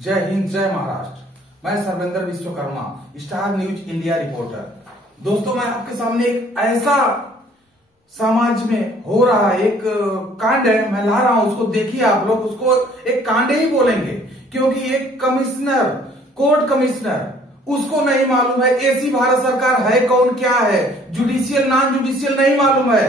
जय हिंद, जय महाराष्ट्र। मैं Sarvendra Vishwakarma, star news India reporter. दोस्तों, मैं आपके सामने एक ऐसा समाज में हो रहा एक कांड है, मैं ला रहा हूं उसको। देखिए आप लोग, उसको एक कांड ही बोलेंगे, क्योंकि एक कमिश्नर, कोर्ट कमिश्नर, उसको नहीं मालूम है एसी भारत सरकार है कौन, क्या है, जुडिशियल नॉन जुडिशियल नहीं मालूम है।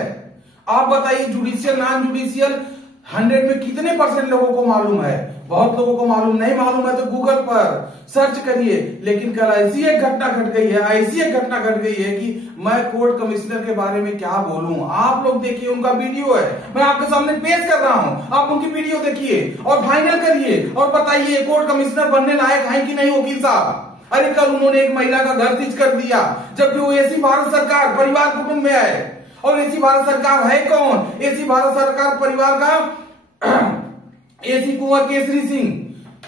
आप बताइए, जुडिशियल नॉन जुडिशियल 100 में कितने % लोगों को मालूम है? बहुत लोगों को मालूम नहीं मालूम है तो गूगल पर सर्च करिए। लेकिन कल ऐसी एक घटना घट गई है, ऐसी एक घटना घट गई है कि मैं कोर्ट कमिश्नर के बारे में क्या बोलूं। आप लोग देखिए, उनका वीडियो है, मैं आपके सामने पेश कर रहा हूं। आप उनकी वीडियो देखिए और फाइनल करिए और बताइए कोर्ट कमिश्नर बनने लायक है कि नहीं वकील साहब। अरे कल उन्होंने एक महिला का घर सीज कर दिया, जबकि वो एसी भारत सरकार परिवार कुटुंब में है। और एसी भारत सरकार है कौन? एसी भारत सरकार परिवार का एसी कुंवर केसरी सिंह,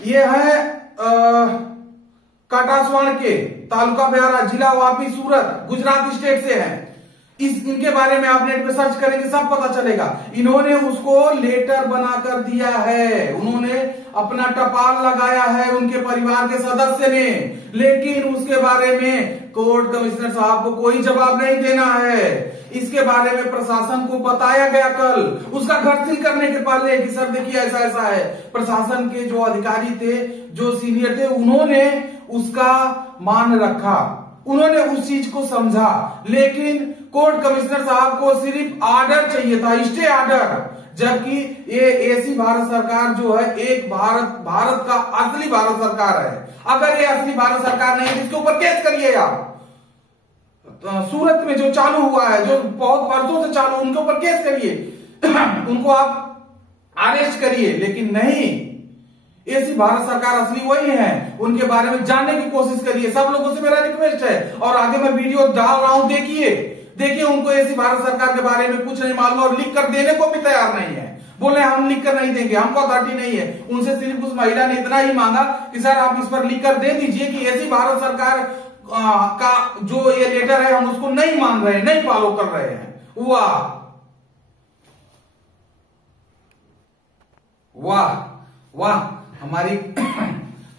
ये है काटासवाड़ के, तालुका ब्यारा, जिला वापी, सूरत, गुजरात स्टेट से है। इनके बारे में आप नेट पे सर्च करेंगे, सब पता चलेगा। इन्होंने उसको लेटर बनाकर दिया है, उन्होंने अपना टपाल लगाया है उनके परिवार के सदस्य ने, लेकिन उसके बारे में कोर्ट कमिश्नर साहब को कोई जवाब नहीं देना है। इसके बारे में प्रशासन को बताया गया कल, उसका घर सील करने के पहले कि सर देखिए ऐसा ऐसा है। प्रशासन के जो अधिकारी थे, जो सीनियर थे, उन्होंने उसका मान रखा, उन्होंने उस चीज को समझा। लेकिन कोर्ट कमिश्नर साहब को सिर्फ ऑर्डर चाहिए था, स्टे ऑर्डर। जबकि ये एसी भारत सरकार जो है एक भारत का असली भारत सरकार है। अगर ये असली भारत सरकार नहीं है, इसके ऊपर केस करिए आप। सूरत में जो चालू हुआ है, जो बहुत वर्षों से चालू, उनके ऊपर केस करिए उनको आप अरेस्ट करिए। लेकिन नहीं, एसी भारत सरकार असली वही है, उनके बारे में जानने की कोशिश करिए। सब लोगों से मेरा रिक्वेस्ट है, और आगे मैं वीडियो डाल रहा हूं, देखिए उनको एसी भारत सरकार के बारे में कुछ नहीं मालूम और लिख कर देने को भी तैयार नहीं है। बोले हम लिख कर नहीं देंगे, हमको अथॉरिटी नहीं है। उनसे सिर्फ उस महिला ने इतना ही मांगा कि सर आप इस पर लिख कर दे दीजिए कि एसी भारत सरकार का जो ये लेटर है हम उसको नहीं मान रहे, नहीं फॉलो कर रहे हैं। वाह वाह वाह,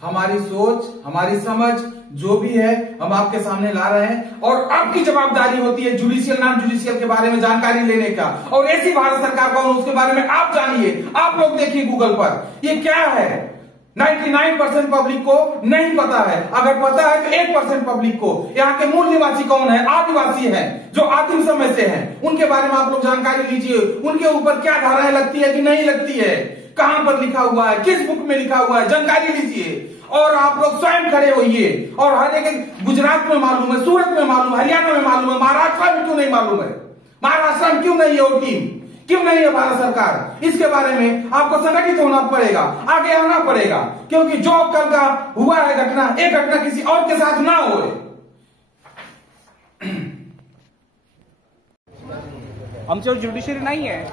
हमारी सोच, हमारी समझ जो भी है हम आपके सामने ला रहे हैं। और आपकी जवाबदारी होती है जुडिशियल नॉन जुडिशियल के बारे में जानकारी लेने का, और ऐसी भारत सरकार का उसके बारे में आप जानिए। आप लोग देखिए गूगल पर, ये क्या है। 99% पब्लिक को नहीं पता है, अगर पता है तो 1% पब्लिक को। यहाँ के मूल निवासी कौन है? आदिवासी हैं, जो आदिम समय से हैं, उनके बारे में आप लोग जानकारी लीजिए। उनके ऊपर क्या धाराएं लगती है कि नहीं लगती है, कहां पर लिखा हुआ है, किस बुक में लिखा हुआ है, जानकारी लीजिए। और आप लोग स्वयं खड़े होइए। और हर एक, गुजरात में मालूम है, सूरत में मालूम है, हरियाणा में मालूम है, महाराष्ट्र में क्यों नहीं मालूम है? महाराष्ट्र में क्यों नहीं है वो टीम, क्यों नहीं है भारत सरकार? इसके बारे में आपको संगठित होना पड़ेगा, आगे आना पड़ेगा, क्योंकि जो कल का हुआ है घटना, एक घटना किसी और के साथ ना हो। आमच्यावर ज्युडिशरी नाही आहे।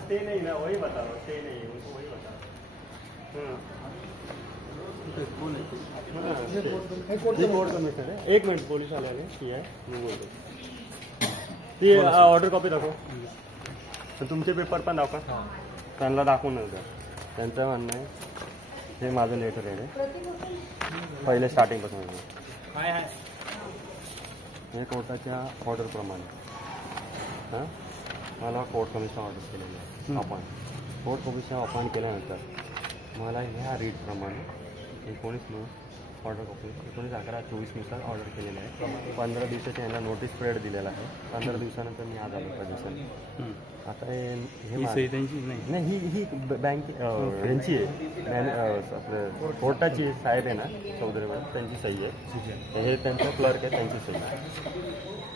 स्टे नहीं ना, वही बताओ, स्टे नहीं, उनको वही बताओ। कोर्ट कमिश्नर है, 1 मिनट, पोलीस वाल्याने किया आहे, मी बोलतो। ती ऑर्डर कॉपी दाखव, तर तुमचे पेपर पण दाखवा, त्यांना दाखवून नंतर त्यांचं म्हणणं आहे हे माझं लेटर आहे पहिले स्टार्टिंगपासून हे कोर्टाच्या ऑर्डरप्रमाणे हां मला कोर्ट कमिशनर ऑर्डर केलेलं आहे अपॉइंट। कोर्ट कमिशनर अपॉइंट केल्यानंतर मला ह्या रीडप्रमाणे 19 ऑर्डर कॉपी 19/11/24 ऑर्डर केलेलं आहे। 15 दिवसाची यांना नोटीस पिरियड दिलेला आहे। 15 दिवसानंतर मी आज आलो पोझिशन। आता हे नाही, ही बँक यांची आहे, आपलं कोर्टाची साहेब आहे ना चौधरी मॅडम, त्यांची सही आहे। हे त्यांचं क्लर्क आहे, त्यांची सही आहे।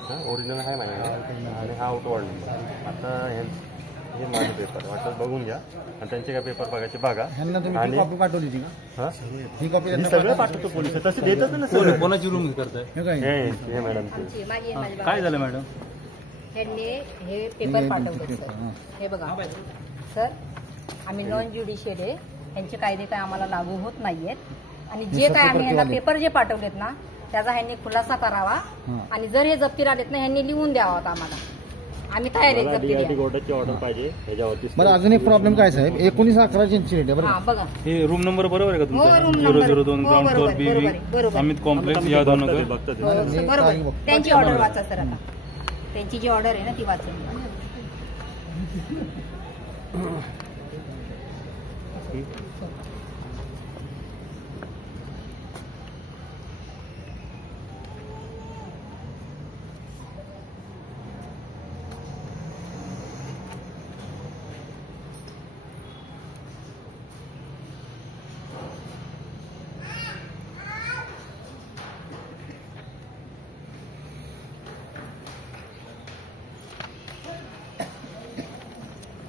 हां, ओरिजिनल आहे माझ्याकडे, आणि हा आउटवर्ड नंबर। आता हे माझे पेपर वाटतं बघून घ्या, आणि त्यांचे काय पेपर बघायचे बघा। आणि कॉपी पाठवली ती का? हां, ही कॉपी सगळं पाठवतो पोलीस, तसे देतात ना सर। कोणाची रूम करताय? हे मॅडम, ते काय झालं मॅडम? ह्यांनी हे पेपर पाठवले सर, हे बघा सर, आम्ही नॉन ज्युडिशियल आहे, यांचे कायदे काय आम्हाला लागू होत नाहीयेत, आणि जे काय आम्ही यांना पेपर जे पाठवलेत ना त्याचा ह्यांनी खुलासा करावा आणि जर हे जप्तीला देत नाही ह्यांनी लिहून द्यावा होता आम्हाला. आम्ही तयार आहे जप्ती द्यायला. कोर्टाची ऑर्डर पाहिजे त्याच्यावरती. बरं अजून एक प्रॉब्लेम काय साहेब 19/11 इन्सिडेंट आहे बरं. हा बघा हे रूम नंबर बरोबर आहे का हो, तुमचा? room number. 002 हो, ग्राउंड फ्लोर बरोबर, बी बरोबर. अमित कॉम्प्लेक्स यादव नगर. हो, बरोबर. त्यांची ऑर्डर वाचा सर आता. त्यांची जी ऑर्डर आहे ना ती वाचा.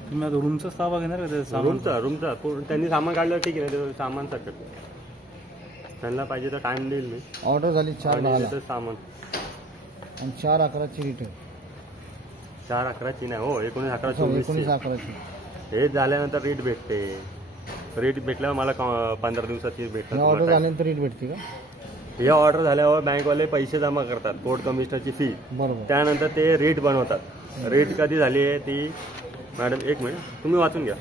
तुम्ही आता रूमचा ताबा घेणार का त्याचं सामान? रूमचा त्यांनी सामान काढलं ठीक आहे. त्याचं सामान सकट त्यांना पाहिजे तर टाइम देईल मी. ऑर्डर झाली 4/10 आणि सामान आणि 4/11 रिटर्न. 4/11 नाही हो, 19/11 19/11 हे झाल्यानंतर रेट भेटते. रेट भेटल्यावर मला 15 दिवसाची भेटतात. ऑर्डर झाल्यानंतर रेट भेटते का? हे ऑर्डर झाल्यावर बँकवाले पैसे जमा करतात, कोर्ट कमिशनरची फी. बरोबर. त्यानंतर ते रेट बनवतात. रेट कधी झाली आहे ती मॅडम एक मिनिट तुम्ही वाचून घ्या.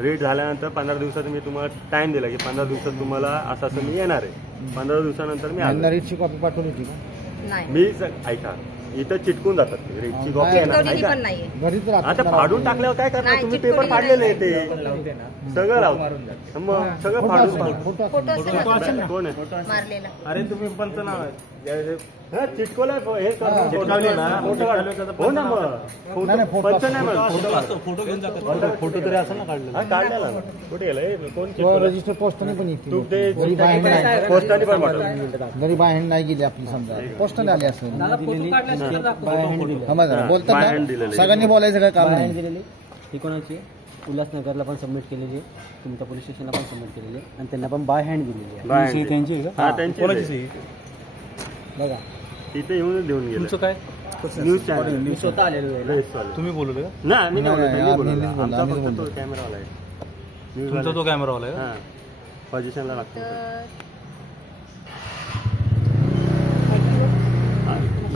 रेट झाल्यानंतर 15 दिवसात मी तुम्हाला टाइम दिला की 15 दिवसात तुम्हाला असं मी येणार आहे. 15 दिवसानंतर मी आलो. रेटची कॉपी पाठवली होती का? नाही मी ऐका इथं चिटकून जातात रेटची कॉपी येणार. चिकटवलेली ऐका पण नाहीये. घरीच आता फाडून टाकल्यावर काय करणार नाही, तुम्ही? चिटकवलेली पेपर फाडलेले आहे नाही. ते सगळं लावतात. मग सगळं फाडून फोटो असेल ना कोण आहे? मारलेला. अरे तुम्ही पंचनामा आहे. हा चिटकोला हे चिटकवली ना? हो ना मग पंच नाही मग फोटो घेऊन जातात. फोटो तरी असं ना काढलेला. हा काढलेला ना. कुठे गेला हे? कोण चिटकवलं? रजिस्टर पोस्टाने पण येते. तू ते घरी बाहेर नाही. पोस्टाने पण पाठवलं. घरी बाहेर नाही गेली आपली समजा पोस्टाने आली असेल. बोलतात बाय हँड ना दिलेलं. सगळ्यांनी बोलायचं काय काम नाही. दिलेली ही कोणाची आहे? उल्हासनगरला पण सबमिट केलेली आहे, तुमच्या पोलीस स्टेशनला पण सबमिट केलेली आहे आणि त्यांना पण बाय हँड दिलेली आहे. By hand. त्यांची आहे का? हा त्यांची कोणाची आहे. सही? बघा तिथे येऊन देऊन गेले. तुमचं काय? न्यूज चॅनल मी स्वतः आलेलो आहे. ड्रेस वाले. तुम्ही बोलवलं का? नाही आम्ही नाही बोललो, नाही, त्यांनी आम्ही बोलवलं. नाही बोललो, आमचा आम्हीच फक्त तो बोललो. कॅमेरावाला आहे. तुमचा तो कॅमेरावाला आहे का? हा पोझिशनला लागतो. तर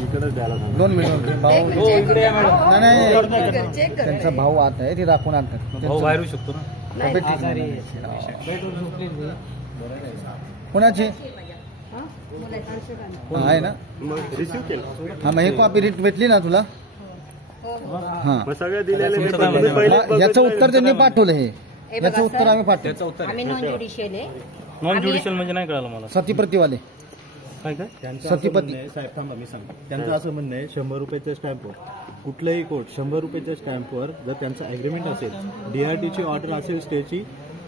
इकडेच द्यायला सांगा. 2 मिनिट भाऊ. एक मिनिट check करू. नाही चेक कर. त्यांचा भाऊ आत आहे ते दाखवून आणतात. भाऊ बाहेर येऊ शकतो ना? नाही. कोणाची आहे ना? मग रिसिव्ह केलं. हा मग हे कॉपी रेट भेटली ना तुला? हा मग सगळे दिलेले तुमचं पेपर काय तुम्ही पहिले हा, याचं उत्तर त्यांनी पाठवलं. हे हे बघा याचं उत्तर सर, आम्ही पाठवलं. त्याचं उत्तर आम्ही नॉन ज्युडिशियल आहे. नॉन ज्युडिशियल म्हणजे नाही कळालं मला. सतीप्रतीवाले काय काय? त्यांचं असं सतीपती. म्हणणं आहे, साहेब थांबा मी सांगतो. त्यांचं असं म्हणणं आहे 100 रुपयाच्या स्टॅम्पवर कुठलंही कोर्ट 100 रुपयाच्या स्टॅम्पवर जर त्यांचं अग्रीमेंट असेल, डीआरटीची ऑर्डर असेल स्टेची,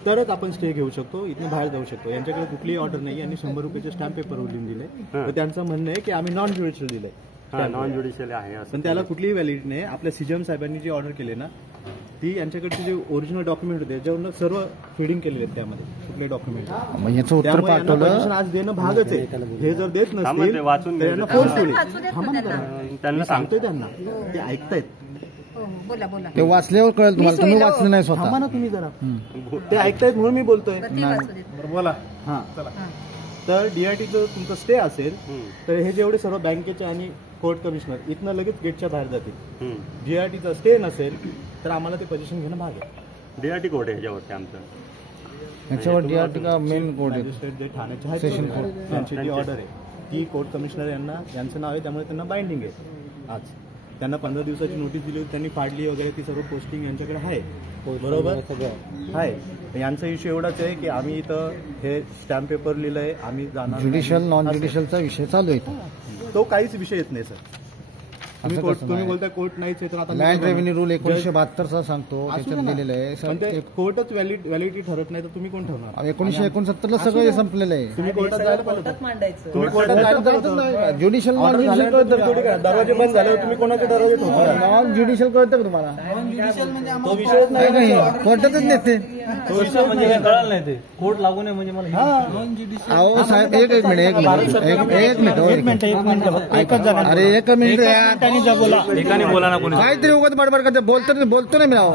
तरच आपण स्टे घेऊ शकतो, इथून बाहेर जाऊ शकतो. यांच्याकडे कुठलीही ऑर्डर नाही आणि 100 रुपयाचे स्टॅम्प पेपरवर लिहून दिले. तर त्यांचं म्हणणं आहे की आम्ही नॉन ज्युडिशियल दिलंय. नॉन ज्युडिशियल आहे असं. पण त्याला कुठलीही व्हॅलिडिटी नाही. आपल्या सीजम साहेबांनी जी ऑर्डर केली ना ती यांच्याकडचे जे ओरिजिनल डॉक्युमेंट होते त्याच्यावरून सर्व फिडिंग केलेले आहेत त्यामध्ये कुठले डॉक्युमेंट. मग याचं उत्तर त्यामुळे यांना पाठवलं. पोझिशन आज देणं भागच आहे. हे जर देत थांबा, नसतील ते वाचून तर यांना घ्यायचं. फोर्स होईल. वाचू देत थांबा ना ना त्यांना. जरा. त्यांना मी सांगतो. सांगतोय त्यांना, ते ऐकतायत. हो, हो, बोला बोला. ते वाचल्यावर कळेल तुम्हाला. तुम्ही मी वाचलं नाही थांबा स्वतः. ना तुम्ही जरा. ते ऐकतायत म्हणून मी बोलतोय. बरं, ते वाचू देत. बोला. हा हा. तर डीआरटीचं तुमचं स्टे असेल तर हे जेवढे सर्व बँकेचे आणि कोर्ट कमिशनर इथनं लगेच गेटच्या बाहेर जातील. डीआरटीचा स्टे नसेल तर आम्हाला ते पोझिशन घेणं भाग आहे. डीआरटी कोड आहे ह्याच्यावरती आमचं. याच्यावर डीआरटी का मेन कोड आहे? मॅजिस्ट्रेट जे ठाण्याचे आहेत सेशन ना, त्यांची जी ऑर्डर आहे ती कोर्ट कमिशनर यांचं नाव आहे, त्यामुळे त्यांना बाइंडिंग आहे. आज त्यांना 15 दिवसाची नोटीस दिली होती, त्यांनी फाडली वगैरे, ती सर्व पोस्टिंग यांच्याकडे आहे. बरोबर आहे. यांचा इश्यू एवढाच आहे की आम्ही इथं हे स्टॅम्प पेपर लिहिलंय, आम्ही जाणार ज्युडिशियल नाही. नॉन असं. ज्युडिशियलचा विषय चालू आहे. तो काहीच विषय येत नाही सर. असं कसं तुम्ही नाही? बोलताय कोर्ट नाहीच आहे तर आता लँड रेव्हेन्यू रूल 1972 सांगतो, असू त्याच्यात दे ना. दिलेलं आहे. पण ते कोर्टच व्हॅलिडिटी ठरत नाही तर तुम्ही कोण ठरवणार? 1969 ला सगळं हे संपलेलं आहे. तुम्ही कोर्टात जायला पाहिजे होतं. तुम्ही कोर्टात जायला पाहिजे होतं. ज्युडिशियल नॉन ऑर्डर ज्युडिशियल झाल्यानंतर कळतं थोडी काय, दरवाजे बंद झाल्यावर तुम्ही कोणाचे दरवाजे ठोकणार? नॉन ज्युडिशियल कळतं का तुम्हाला? तो विषयच नाही नाही. नाही कोर्टातच नेते. तो विषय म्हणजे काय कळालं नाही ते. कोर्ट लागू नये म्हणजे मला अहो साहेब एक मिनिट एक मिनिट अरे एक मिनिट यार. एकाने बोला ना कोणी. काहीतरी उगाच बडबड करते. बोलतो ना मी राव.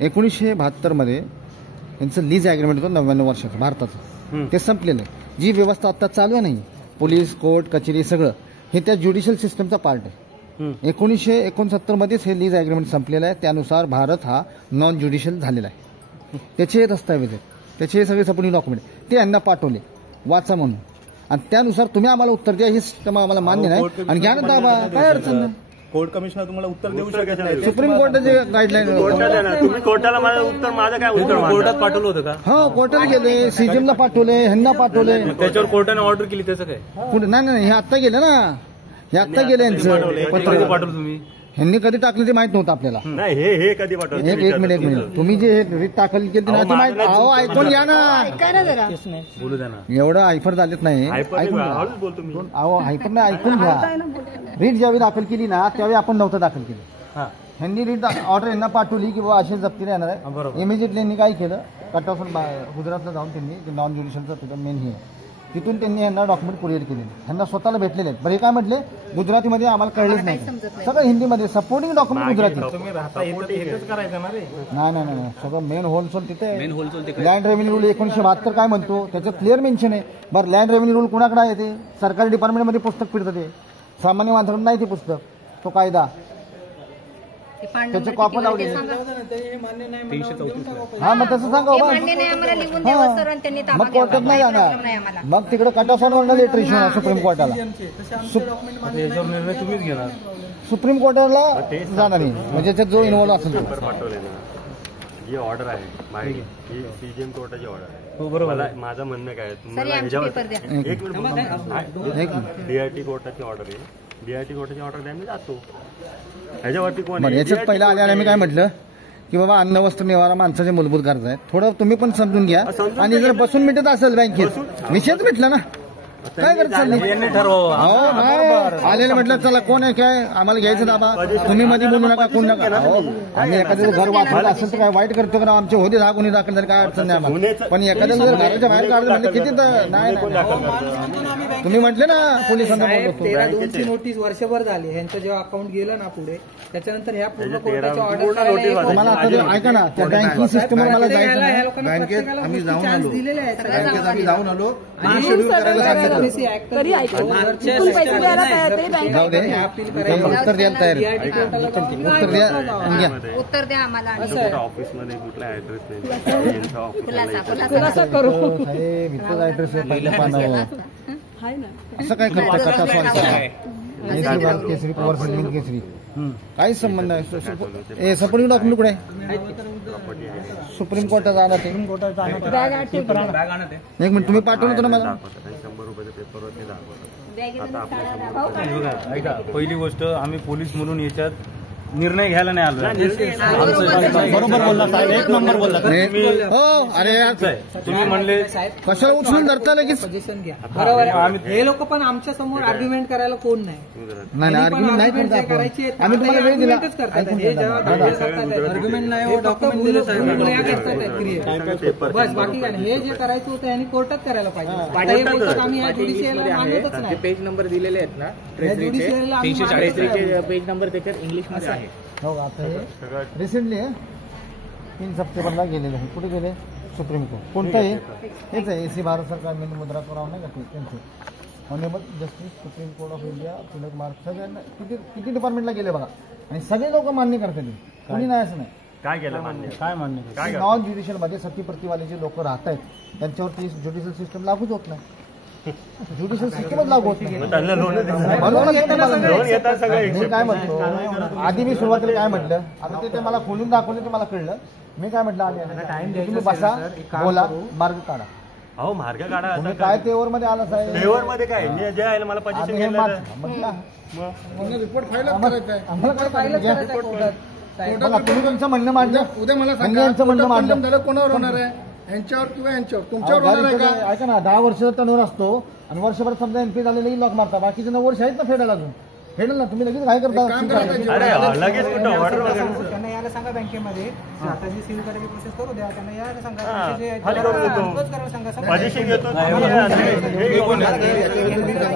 1972 मध्ये यांचं लीज अग्रीमेंट होतं 99 वर्षाचं भारताचं. ते संपलेलं आहे. जी व्यवस्था आता चालू आहे नाही पोलीस कोर्ट कचेरी सगळं हे त्या ज्युडिशियल सिस्टमचा पार्ट आहे. 1969 मध्येच हे लीज ॲग्रीमेंट संपलेलं आहे. त्यानुसार भारत हा नॉन ज्युडिशियल झालेला आहे. त्याचे दस्तावेज आहेत, त्याचे हे सगळे सपोर्टिंग डॉक्युमेंट ते यांना पाठवले वाचा म्हणून, आणि त्यानुसार तुम्ही आम्हाला उत्तर द्या. ही सिस्टम आम्हाला मान्य नाही आणि घ्या ना दाबा, काय अडचण नाही. कोर्ट कमिशनर तुम्हाला उत्तर देऊ शकत नाही. सुप्रीम कोर्टाचे गाईडलाईन तुम्ही कोर्टाला माझं उत्तर, माझं काय उत्तर कोर्टात पाठवलं होतं का? हो कोर्टाला गेले, सीजीएमला पाठवले, ह्यांना पाठवले. त्याच्यावर कोर्टाने ऑर्डर केली त्याचं काय? कुठे नाही हे आत्ता गेलं ना, हे आत्ता गेले यांचं पत्र पाठवलं तुम्ही? ह्यांनी कधी टाकलं ते माहित नव्हतं आपल्याला. नाही हे कधी पाठवलं? एक मिनिट तुम्ही जे हे रीट टाकल केली ना ती माहित, अहो ऐकून घ्या ना, बोलू द्या ना. एवढं आयफर झालेत नाही, ऐकून घ्या. अहो आयफर नाही, ऐकून घ्या. रीट ज्यावेळी दाखल केली ना त्यावेळी आपण नव्हतं दाखल केलं. ह्यांनी रीट ऑर्डर यांना पाठवली की बाबा असे जप्तीला येणार आहे. इमिजिएटली यांनी काय केलं, कटऑफ गुजरातला जाऊन त्यांनी नॉन ज्युडिशियलचं तिथं मेन हे तिथून त्यांनी यांना डॉक्युमेंट कुरिअर केलेले, ह्यांना स्वतःला भेटलेले आहेत. बरं हे काय म्हटले, गुजरातीमध्ये आम्हाला कळलेच नाही, सगळं हिंदीमध्ये सपोर्टिंग डॉक्युमेंट गुजराती. नाही सगळं मेन होलसेल तिथे. लँड रेव्हेन्यू रूल 1972 काय म्हणतो त्याचं क्लिअर मेन्शन आहे. बरं लँड रेव्हेन्यू रूल कुणाकडे आहे? ते सरकारी डिपार्टमेंटमध्ये पुस्तक फिरतं, ते सामान्य माणसाकडे नाही ते पुस्तक, तो कायदा त्याचं कॉपी लावली. हा मग तसं सांगा मग कोर्टात नाही जाणार, मग तिकडे कटासांवर लेटर इश्यू होणार सुप्रीम कोर्टाला. तुम्हीच घेणार सुप्रीम कोर्टाला जाणार नाही, म्हणजे त्याच्यात जो इन्व्हॉल्व असेल तो. जी ऑर्डर आहे माझी, ही सीजीएम कोर्टाची ऑर्डर आहे. बरोबर. माझं म्हणणं काय आहे, तुम्हाला ह्याच्यावर एक मिनिट, डीआरटी कोर्टाची ऑर्डर आहे. डीआरटी कोर्टाची ऑर्डर द्या, मी जातो. ह्याच्यावरती कोण आहे? याच्यात पहिला आल्या मी काय म्हटलं की बाबा अन्न वस्त्र निवारा माणसाचे मूलभूत गरजा आहेत, थोडं तुम्ही पण समजून घ्या. आणि जर बसून मिटत असेल बँकेत विषयच मिटला ना, काय करत चाललंय? आलेलं म्हटलं चला कोण आहे काय आम्हाला घ्यायचं दाबा, तुम्ही मध्ये बोलू नका, कोण नका. आम्ही एखाद्याचं घर वाचलं असेल तर काय वाईट करतो का? आमचे होते 10 गुन्हे दाखल झाले, काय अडचण नाही आम्हाला. पण एखाद्याला जर घराच्या बाहेर काढलं म्हणजे किती तर नाही. तुम्ही म्हटले ना पोलिसांना बोलतो. 13/2 नोटीस वर्षभर झाली. ह्यांचं जेव्हा अकाउंट गेलं ना पुढे, त्याच्यानंतर ह्या पूर्ण कोर्टाच्या ऑर्डर तुम्हाला आता ऐका ना, त्या बँकिंग सिस्टमवर मला जायचं नाही. बँकेत आम्ही जाऊन आलो, दिलेले आहेत. बँकेत आम्ही जाऊन आलो आणि शेड्यूल करायला सांगितलं. तरी पैसे द्यायला तयार ते बँक जाऊ दे, उत्तर द्यायला तयार आहे. उत्तर द्या घ्या. उत्तर द्या आम्हाला. ऑफिसमध्ये कुठला ऍड्रेस नाही, खुलासा करू. साहेब इथंच ॲड्रेस आहे पहिल्या पानावर. असं काय करता केसरी पवार सेटलमेंट केसरी काही संबंध नाही. सपोर्टिंग डॉक्युमेंट कुठे आहे? सुप्रीम कोर्टात जाणार ते. एक मिनिट तुम्ही पाठवून होतो ना मला. 100 रुपयाचे पेपरवरती दाखवतात. बघा ऐका, पहिली गोष्ट आम्ही पोलीस म्हणून याच्यात निर्णय घ्यायला नाही आलो. बरोबर बोलला साहेब, एक नंबर बोलला. हो अरे तुम्ही म्हणले कशाला उचलून धरता लगेच? पोझिशन घ्या. बरोबर आहे. हे लोक पण आमच्या समोर आर्ग्युमेंट करायला कोण नाही. नाही आर्ग्युमेंट नाही करत आपण. आम्ही तुम्हाला वेळ दिला. आर्ग्युमेंट नाही, डॉक्युमेंट दिले बस, बाकी काय नाही. हे जे करायचं होतं यांनी कोर्टात करायला पाहिजे. हे बोलतात आम्ही या ज्युडिशियलला मानतच नाही. पेज नंबर दिलेले आहेत ना, ज्युडिशियलला 343 पेज नंबर त्याच्यात इंग्लिशमध्ये आहे. हो आता हे रिसेंटली 3 सप्टेंबरला गेलेले आहे. कुठे गेले? Supreme court. कोणतं आहे? हेच आहे एसी भारत सरकार मेन मुद्रा करावं नाही का त्यांचे honourable justice supreme court of India Tilak मार्ग. सगळ्यांना किती डिपार्टमेंटला गेले बघा, आणि सगळे लोक मान्य करतात. कोणी नाही असं नाही. काय केलं मान्य? काय मान्य? नॉन ज्युडिशियल मध्ये सतीप्रतीवाले जे लोक राहत आहेत त्यांच्यावरती ज्युडिशियल सिस्टम लागूच होत नाही. ज्युडिशियल सिस्टमच लागू होत नाही. मी काय म्हणतो, आधी मी सुरुवातीला काय म्हटलं, आता ते मला खोलून दाखवले ते मला कळलं. मी काय म्हटलं, आधी तुम्ही बसा, बोला, मार्ग काढा. अहो मार्ग काढा. तुम्ही काय तेवर मध्ये आला साहेब? फेवर मध्ये काय जे आहे मला पोझिशन रिपोर्ट फाईल आम्हाला काय बघा, तुम्ही तुमचं म्हणणं मांडलं, उद्या मला यांचं म्हणणं मांडलं कोणावर होणार आहे? यांच्यावर किंवा यांच्यावर तुमच्यावर होणार आहे का? ऐका ना, 10 वर्षाचा टर्नओव्हर असतो आणि वर्षभर समजा एमपी झालेले लॉक मारता, बाकीचे 9 वर्ष आहेत ना फेडायला. अजून फेडेल ना, तुम्ही लगेच काय करता? लगेच त्यांना यायला सांगा बँकेमध्ये, आता जी सील करायची प्रोसेस करू द्या. त्यांना यायला सांगा,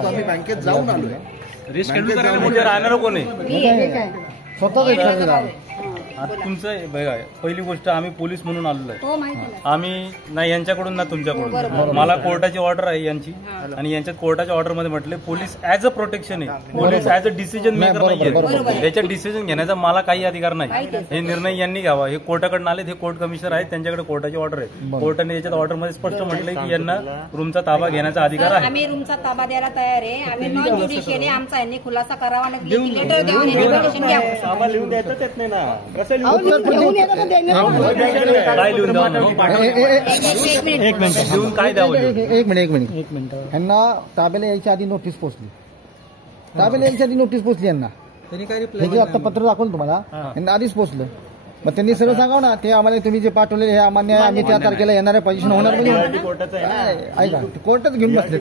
आम्ही बँकेत जाऊन आलोय. रिस्क राहणार कोण आहे? स्वतःच आता तुमचं बघा, पहिली गोष्ट आम्ही पोलीस म्हणून आलेलो आहे. हो माहिती ना. आम्ही नाही यांच्याकडून ना तुमच्याकडून. बरोबर. मला कोर्टाची ऑर्डर आहे यांची, आणि यांच्यात कोर्टाच्या ऑर्डर मध्ये म्हटले पोलीस ऍज अ प्रोटेक्शन आहे, police as a decision maker नाही. याच्या डिसिजन घेण्याचा मला काही अधिकार नाही. हे निर्णय यांनी घ्यावा. हे कोर्टाकडून आले, हे कोर्ट कमिशनर आहेत, त्यांच्याकडे कोर्टाची ऑर्डर आहे. कोर्टाने याच्यात ऑर्डर मध्ये स्पष्ट म्हटलंय की यांना रूमचा ताबा घेण्याचा अधिकार आहे. आम्ही रूमचा ताबा द्यायला तयार आहे. आम्ही नॉन ज्युडिशियली आमचा यांनी खुलासा करावा, लेटर द्यावं, इन्व्हेस्टिगेशन घ्यावं. आम्हाला लिहून द्यायचं येत नाही ना. कसं काय लिहून द्यावं? एक मिनिट लिहून काय द्यावं? एक मिनिट यांना ताब्याला यायच्या आधी नोटीस पोहोचली. ताब्याला यायच्या आधी नोटीस पोहोचली यांना. त्यांनी काय हे जे आता पत्र दाखवलं तुम्हाला, यांना आधीच पोहोचलं. मग त्यांनी सगळं सांगावं ना, ते आम्हाला तुम्ही जे पाठवले हे अमान्य आहे, आम्ही त्या तारखेला येणाऱ्या पोझिशन होणार म्हणजे ऐका, कोर्टात घेऊन बसले.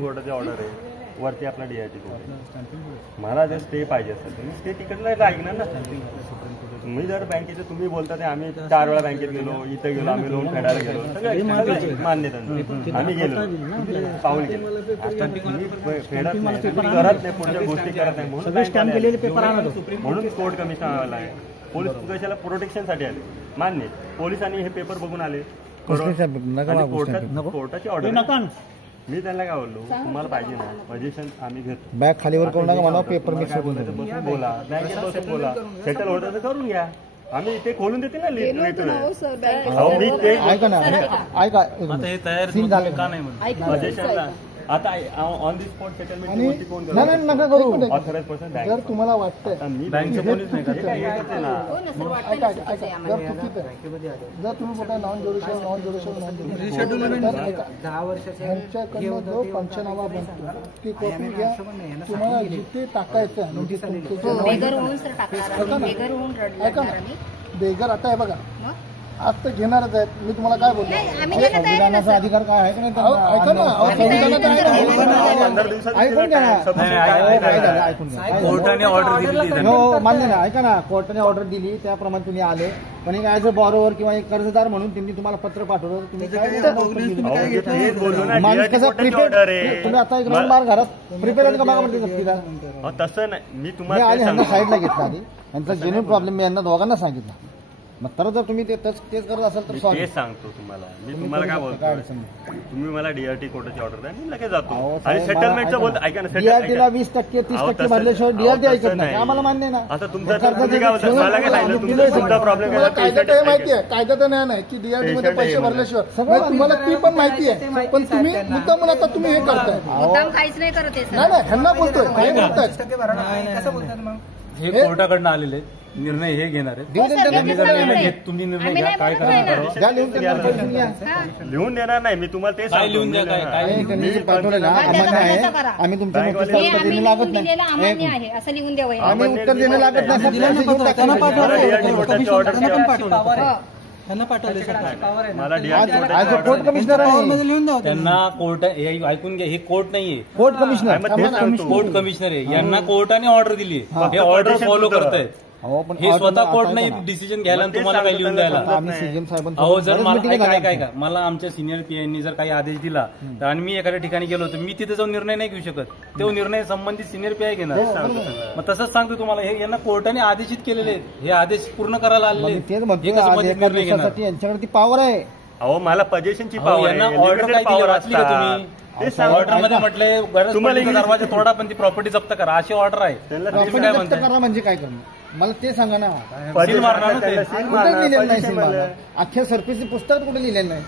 कोर्टाची ऑर्डर आहे, वरती आपला DRT कोर्ट आहे. मला जर स्टे पाहिजे असेल तर मी स्टे तिकडला लागणार ना. तुम्ही जर बँकेचं तुम्ही बोलता ते आम्ही 4 वेळा बँकेत गेलो, इथं गेलो, आम्ही लोन फेडायला गेलो, सगळं मान्य त्यांचं. आम्ही गेलो, पाऊल गेलो. आता तुम्ही फेडत नाही, तुम्ही करत नाही, पुढच्या गोष्टी करत नाही, म्हणून कोर्ट कमिशनर आहे. पोलीस कशाला प्रोटेक्शनसाठी आले, मान्य. पोलिसांनी हे पेपर बघून आले, कोर्टाची ऑर्डर. मी त्यांना काय बोललो, तुम्हाला पाहिजे ना पोझिशन आम्ही घेतो. बॅग खालीवर करू नका, मला पेपर मिक्स बसून बोला, बँकेत बसून बोला, सेटल होतं तर करून घ्या. आम्ही ते खोलून देते ना लिस्ट. ऐका ना, ऐका आता हे तयार झालं का नाही म्हणून पोझिशनला आता ऑन दी स्पॉट सेटलमेंट कोण नाही नका करू. Authorise person bank. जर तुम्हाला वाटतंय मी बँकचं कोणीच नाही करत. हो ना सर, वाटतं ना चुकीचं आहे आम्हाला. जर तुम्ही कुठे नॉन ज्युडिशियल ह्यांच्याकडनं जो पंचनामा बनतो ती कॉपी घ्या. तुम्हाला जिथे टाकायचं नोटीस बेघर होऊन सर टाकणार, बेघर होऊन ऐका रडणार ना, आम्ही. बेघर आता आहे बघा, आज तर घेणारच आहेत. मी तुम्हाला काय बोलतो, संविधानाचा अधिकार काय आहे का नाही? ऐका ना, ऐकून घ्या ना, ऐकून घ्या. कोर्टाने ऑर्डर दिली. हो मान्य ना, ऐका ना, कोर्टाने ऑर्डर दिली त्याप्रमाणे तुम्ही आले, पण एक ऍज अ बॉरोवर किंवा एक कर्जदार म्हणून त्यांनी तुम्हाला पत्र पाठवलं. तुम्ही माणूस कसा प्रिपेअर, तुम्ही आता एक बार घरात प्रिपेअर आहेत का बघा म्हणते जप्तीला. तसं नाही, मी मी तुम्हाला आले ह्यांना साईडला घेतला आधी, यांचा जेन्युइन प्रॉब्लेम मी यांना दोघांना सांगितला. मग तर जर तुम्ही तेच करत असाल तर सॉरी. तेच सांगतो तुम्हाला. मी तुम्हाला काय बोलतो, तुम्ही मला DRT कोर्टाची ऑर्डर द्या, मी लगेच जातो. आणि सेटलमेंटचं बोलतो, ऐका ना, DRTला 20% 30% भरल्याशिवाय DRT ऐकत नाही, आम्हाला मान्य ना. आता तुमचा तुम्ही काय बोलता, मला काय सांगितलं, तुमचा प्रॉब्लेम काय कायदा माहिती आहे, कायदा तर नाही की DRT मध्ये पैसे भरल्याशिवाय तुम्हाला ती पण माहिती आहे, पण तुम्ही मुद्दाम आता तुम्ही हे करताय. मुद्दाम काहीच नाही करत आहे नाही नाही, ह्यांना बोलतोय हे बोलताय. कसं बोलतात मग? हे कोर्टाकडनं आलेले निर्णय हे घेणार आहेत. तुम्ही निर्णय घ्या, काय करायचं लिहून देणार नाही मी तुम्हाला. ते काय लिहून द्या, काय त्यांनी जे पाठवलं ना अमान्य आहे, आम्ही तुमच्या नोटीसला उत्तर देणं लागत नाही. अमान्य आहे असं लिहून द्यावं. आम्ही उत्तर देणं लागत नाही. त्यांना पाठवले मला ॲज अ कोर्ट कमिशनर आहे त्यांना. कोर्ट ऐकून घ्या, हे कोर्ट नाहीये, कोर्ट कमिशनर. कोर्ट कमिशनर आहे. यांना कोर्टाने ऑर्डर दिली, हे ऑर्डर फॉलो करतायत. हे स्वतः कोर्ट नाही डिसिजन घ्यायला तुम्हाला काही लिहून द्यायला. आम्ही सीएम साहेबांना अहो जर मला काय मला आमच्या सिनियर पीआयनी जर काही आदेश दिला तर, आणि मी एखाद्या ठिकाणी गेलो तर मी तिथे जाऊन निर्णय नाही घेऊ शकत. तो निर्णय संबंधित सिनियर पीआय घेणार. मग तसंच सांगतो तुम्हाला, हे यांना कोर्टाने आदेशित केलेले आहेत, हे आदेश पूर्ण करायला आलेले. तेच म्हणतो, यांच्याकडे ती पॉवर आहे. अहो मला पोझिशनची पॉवर यांना ऑर्डर काय दिली वाचली का तुम्ही? ऑर्डर मध्ये म्हटलंय तुम्हाला दरवाजा तोडा पण ती प्रॉपर्टी जप्त करा, अशी ऑर्डर आहे. प्रॉपर्टी जप्त करा म्हणजे काय करणार मला ते सांगा ना. सील मारणार ना ते. कुठे लिहिलेलं नाही सील मारणार, अख्ख्या सरफेसचं पुस्तक कुठे लिहिलेलं नाही.